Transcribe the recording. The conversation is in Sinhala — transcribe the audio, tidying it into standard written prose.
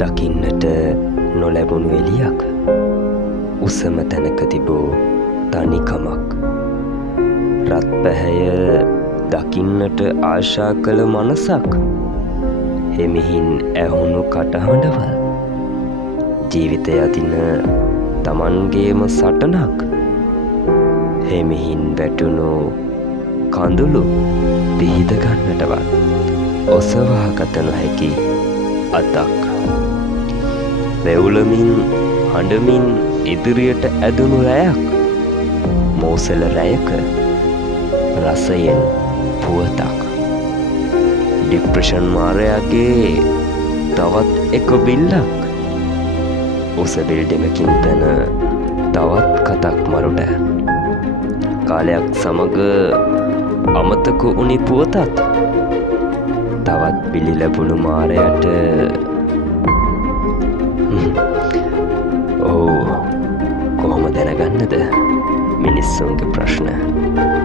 දකින්නට නොලැබුණු එලියක් උසම තැනක තිබූ තනිකමක් රත් පැහැය දකින්නට ආශා කළ මනසක් හෙමිහින් ඇහුණු කටහඬවල් ජීවිතය අදින තමන්ගේම සටනක් හෙමිහින් වැටුණු කඳුළු පිහිද ගන්නටවත් ඔසවා ගත නොහැකි අතක් වෙවුලමින් හඬමින් ඉදිරියට ඇදුණු රැයක් මෝසල රැයක රසයෙන් පුවතක් ඩිප්‍රෙෂන් මාරයාගේ තවත් එක බිල්ලක් උස බිල්ඩිමකින් පැන තවත් කතක් මරුඩ කාලයක් සමග අමතක උනි පුවතත් තවත් බිලි ලැබුණු මාරයට